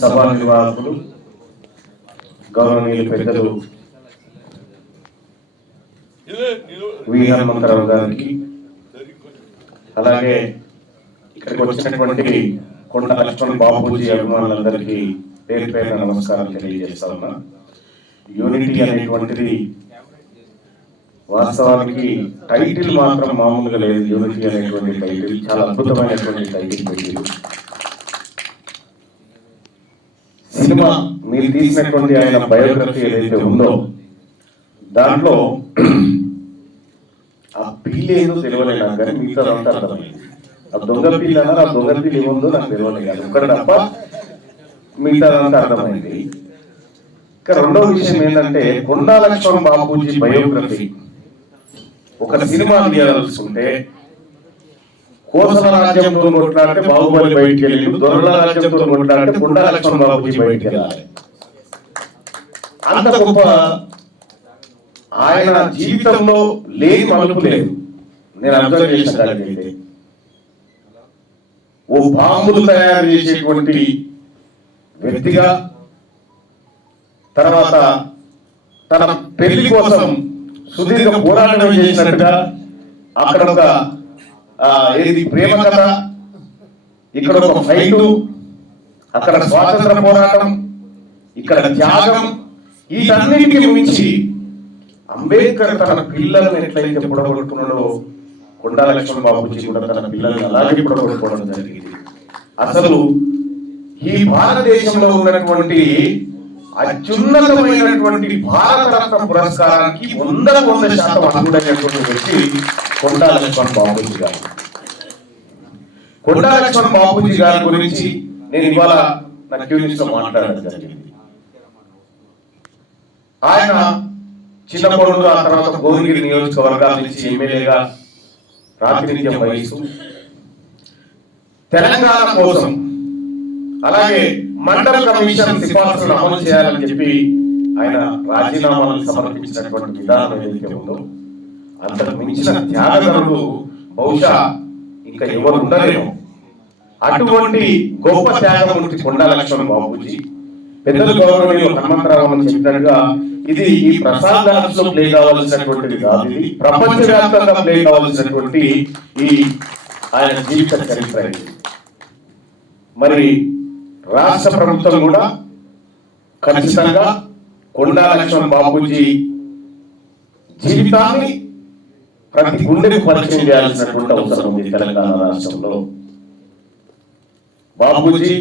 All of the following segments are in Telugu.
సభా నిర్వాహకులు గౌరవనీయులు పెద్దలు వి హనుమంతరావు గారికి, అలాగే ఇక్కడికి వచ్చినటువంటి కొండ లక్ష్మణ్ బాపూజీ అభిమానులందరికీ పేరు పేరున నమస్కారం తెలియజేస్తా ఉన్నా. యూనిటీ అనేటువంటిది వాస్తవానికి టైటిల్ మాత్రం మామూలుగా లేదు. యూనిటీ అనేటువంటి టైటిల్ చాలా అద్భుతమైనటువంటి టైటిల్ పెట్టింది. సినిమా మీరు తీసినటువంటి ఆయన బయోగ్రఫీ ఏదైతే ఉందో దాంట్లో ఆ పిల్లి ఏదో తెలియలేదు నాకు, కానీ మిగతా అంతా అర్థమైంది. ఆ దొంగ పిల్లి అన్నారు, ఆ దొంగ పిల్లి ఏముందో నాకు తెలియలేదు, ఒక్కడ తప్ప మిగతా అంతా అర్థమైంది. ఇక రెండో విషయం ఏంటంటే కొండా లక్ష్మణ్ బాపూజీ బయోగ్రఫీ ఒక సినిమా తీయాల్సుకుంటే కోసల రాజ్యంతో కొట్లాడితే బాహుబలి బయటికి వెళ్ళి, దొరల రాజ్యంతో కొట్లాడితే కొండా లక్ష్మణ్ బాపూజీ బయటికి వెళ్ళాలి. అంత గొప్ప ఆయన జీవితంలో లేని మలుపు లేదు. నేను అబ్జర్వ్ చేసిన దానికైతే ఓ బాంబులు తయారు చేసేటువంటి వ్యక్తిగా, తర్వాత తన పెళ్లి కోసం సుదీర్ఘ పోరాటం చేసినట్టుగా, అక్కడ ఒక ఏది ప్రేమ కథ, ఇక్కడ ఒక ఫైటు, అక్కడ స్వాతంత్ర పోరాటం, ఇక్కడ త్యాగం, వీటన్నిటికీ మించి అంబేద్కర్ తన పిల్లలను ఎట్లయితే పొడగొట్టుకున్నాడో కొండా లక్ష్మణ్ బాపూజీ కూడా తన పిల్లలను అలాగే పొడగొట్టుకోవడం జరిగింది. అసలు ఈ భారతదేశంలో ఉన్నటువంటి అత్యున్నతమైనటువంటి భారతరత్న పురస్కారానికి 100% అర్హుడైనటువంటి వ్యక్తి కొండా లక్ష్మణ్ బాపూజీ గారు. కొండా లక్ష్మణ్ బాపూజీ గారి గురించి నేను ఇవాళ నా క్యూనిస్ లో మాట్లాడడం జరిగింది. ఆయన చిన్నప్పుడు ఆ తర్వాత భువనగిరి నియోజకవర్గాల నుంచి ఎమ్మెల్యేగా ప్రాతినిధ్యం వహిస్తూ తెలంగాణ కోసం, అలాగే మండల కమిషన్ సిఫార్సులు అమలు చేయాలని చెప్పి ఆయన రాజీనామాలను సమర్పించినటువంటి విధానం ఏదైతే ఉందో అంతకు మించిన త్యాగదనుడు బహుశా ఇంకా ఎవరు ఉండలేము. అటువంటి గొప్ప త్యాగమూర్తి కొండా లక్ష్మణ్ బాపూజీ పెద్దలు గౌరవనీయులు హనుమంతరావు అని చెప్పినట్టుగా ఇది ఈ ప్రసాద్ డాన్స్ లో ప్లే కావాల్సినటువంటిది కాదు, ఇది ప్రపంచవ్యాప్తంగా ప్లే కావాల్సినటువంటి ఈ ఆయన జీవిత చరిత్ర. ఇది మరి రాష్ట్ర ప్రభుత్వం కూడా ఖచ్చితంగా కొండా లక్ష్మణ్ బాపూజీ జీవితాన్ని ప్రతి గుండెకు పరిచయం చేయాల్సినటువంటి అవసరం ఉంది. తెలంగాణ రాష్ట్రంలో బాపూజీ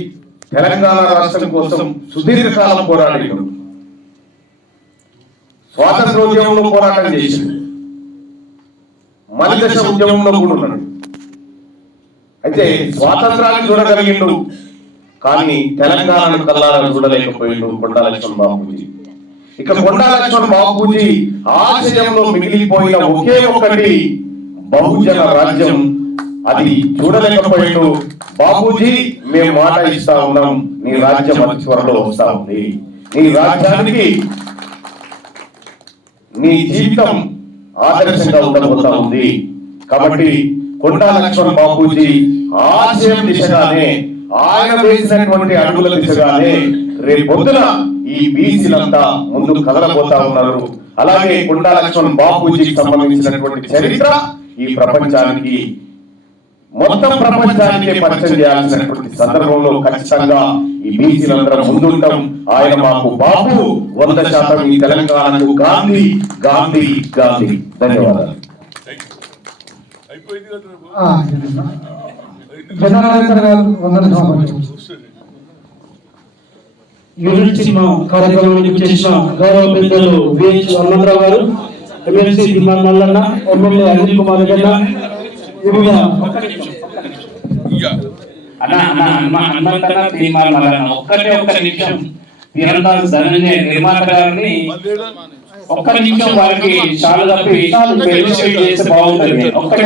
తెలంగాణ రాష్ట్రం కోసం సుదీర్ఘకాలం పోరాడాడు. స్వాతంత్రోద్యమంలో పోరాటం చేసింది, మలిదశ ఉద్యమంలో కూడా ఉన్నాడు. అయితే స్వాతంత్రాన్ని చూడగలిగిండు, కానీ తెలంగాణను కల్లారని చూడలేకపోయిండు కొండా లక్ష్మణ్ బాపూజీ. ఇక కొండా లక్ష్మణ్ బాపూజీ ఆశయంలో మిగిలిపోయిన ఒకే ఒకటి బహుజన రాజ్యం, అది చూడలేకపోయిండు. బాపూజీ మేము మాట ఇస్తా ఉన్నాం, నీ రాజ్యం అతి త్వరలో వస్తా ఉంది, నీ రాజ్యానికి నీ జీవితం ఆదర్శంగా ఉండబోతా ఉంది. కాబట్టి కొండా లక్ష్మణ్ బాపూజీ ఆశయం దిశగానే, ఆయన వేసినటువంటి అడుగుల దిశగానే రేపొద్దున ఈ బీసీలంతా ముందుకు కదలబోతా ఉన్నారు. అలాగే కొండా లక్ష్మణ్ బాపూజీకి సంబంధించినటువంటి చరిత్ర ఈ ప్రపంచానికి, మొత్తం ప్రపంచానికే పరిచయం చేయాల్సినటువంటి సందర్భంలో ఖచ్చితంగా ఈ బీసీలందరం ముందుంటాం. ఆయన మాకు బాబు, 100% ఈ తెలంగాణకు గాంధీ గాంధీ గాంధీ. ధన్యవాదాలు. యూనిట్ సినిమా కార్యక్రమానికి చేసిన గౌరవ పెద్దలు విహెచ్ హనుమంతరావు గారు, ఎమ్మెల్సీ దిమాన్ మల్లన్న, ఎమ్మెల్యే అనిల్ కుమార్ గన్న, ఒక్కటే ఒక్క నిమిషం తీరందాసు ధనంజయ నిర్మాత గారిని ఒక్క నిమిషం వారికి చాలా తప్పి చేస్తే బాగుంటుంది. ఒక్కటే